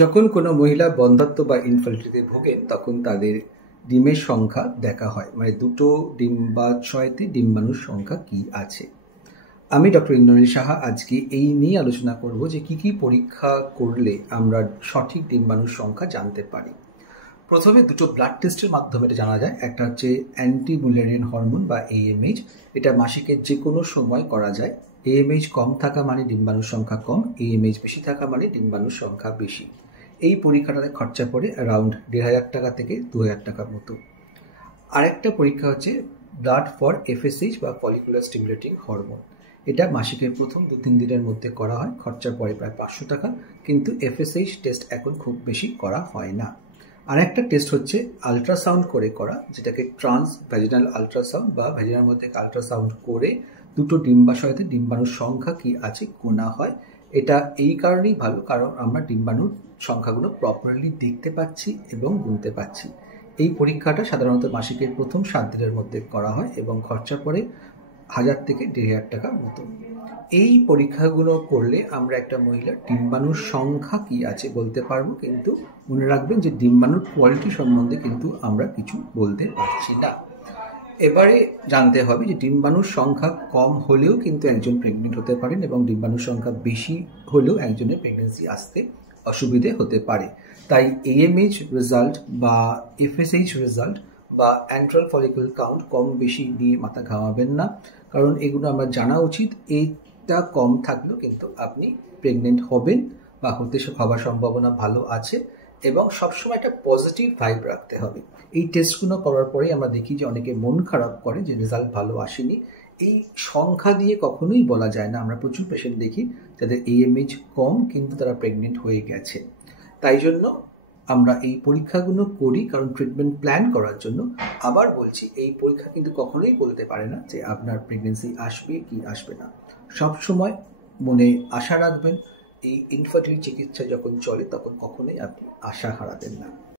যখন কোনো মহিলা বন্ধ্যাত্ব বা ইনফার্টিলিটিতে ভোগেন তখন তাদের ডিমের সংখ্যা দেখা হয়, মানে দুটো ডিম্বাশয়তে ডিম্বাণুর সংখ্যা কি আছে। আমি ডক্টর ইন্দ্রনীল সাহা আজকে এই নিয়ে আলোচনা করব যে কি কি পরীক্ষা করলে আমরা সঠিক ডিম্বাণুর সংখ্যা জানতে পারি। প্রথমে দুটো ব্লাড টেস্টের মাধ্যমে এটা জানা যায়। একটা হচ্ছে অ্যান্টি মুলারিয়ান হরমোন বা AMH, এটা মাসিকের যে কোনো সময় করা যায়। AMH কম থাকা মানে ডিম্বাণুর সংখ্যা কম, AMH বেশি থাকা মানে ডিম্বাণুর সংখ্যা বেশি। এই পরীক্ষাটাতে খরচা পড়ে অ্যারাউন্ড ১,৫০০ টাকা থেকে ২,০০০ টাকার মতো। আরেকটা পরীক্ষা হচ্ছে ব্লাড ফর FSH বা ফলিকুলার স্টিমুলেটিং হরমোন। এটা মাসিকের প্রথম ২-৩ দিনের মধ্যে করা হয়, খরচা পড়ে প্রায় ৫০০ টাকা, কিন্তু FSH টেস্ট এখন খুব বেশি করা হয় না। আর একটা টেস্ট হচ্ছে আলট্রাসাউন্ড করে করা, যেটাকে ট্রান্স ভ্যাজিনাল আলট্রাসাউন্ড বা ভ্যাজিনার মধ্যে আলট্রাসাউন্ড করে দুটো ডিম্বাশয়তে ডিম্বাণুর সংখ্যা কি আছে গোনা হয়। এটা এই কারণেই ভালো, কারণ আমরা ডিম্বাণুর সংখ্যাগুলো প্রপারলি দেখতে পাচ্ছি এবং গুনতে পাচ্ছি। এই পরীক্ষাটা সাধারণত মাসিকের প্রথম ৭ দিনের মধ্যে করা হয় এবং খরচা পড়ে ১,০০০ থেকে ১,৫০০ টাকার মতো। এই পরীক্ষাগুলো করলে আমরা একটা মহিলার ডিম্বাণুর সংখ্যা কি আছে বলতে পারবো, কিন্তু মনে রাখবেন যে ডিম্বাণুর কোয়ালিটি সম্বন্ধে কিন্তু আমরা কিছু বলতে পারছি না। এবারে জানতে হবে যে ডিম্বাণুর সংখ্যা কম হলেও কিন্তু একজন প্রেগনেন্ট হতে পারেন এবং ডিম্বাণুর সংখ্যা বেশি হলেও একজনের প্রেগনেন্সি আসতে অসুবিধে হতে পারে। তাই AMH রেজাল্ট বা FSH রেজাল্ট বা অ্যান্ট্রাল ফলিকল কাউন্ট কম বেশি নিয়ে মাথা ঘামাবেন না, কারণ এগুলো আমরা জানা উচিত। এইটা কম থাকলেও কিন্তু আপনি প্রেগনেন্ট হবেন বা হওয়ার সম্ভাবনা ভালো আছে, এবং সবসময় একটা পজিটিভ ভাইব রাখতে হবে। এই টেস্টগুলো করার পরেই আমরা দেখি যে অনেকে মন খারাপ করে যে রেজাল্ট ভালো আসেনি। এই সংখ্যা দিয়ে কখনোই বলা যায় না। আমরা প্রচুর পেশেন্ট দেখি যাদের AMH কম কিন্তু তারা প্রেগনেন্ট হয়ে গেছে। তাই জন্য আমরা এই পরীক্ষাগুলো করি, কারণ ট্রিটমেন্ট প্ল্যান করার জন্য। আবার বলছি, এই পরীক্ষা কিন্তু কখনোই বলতে পারে না যে আপনার প্রেগনেন্সি আসবে কি আসবে না। সব সময় মনে আশা রাখবেন, এই ইনফার্টিলিটি চিকিৎসা যখন চলে তখন কখনোই আপনি আশা হারাবেন না।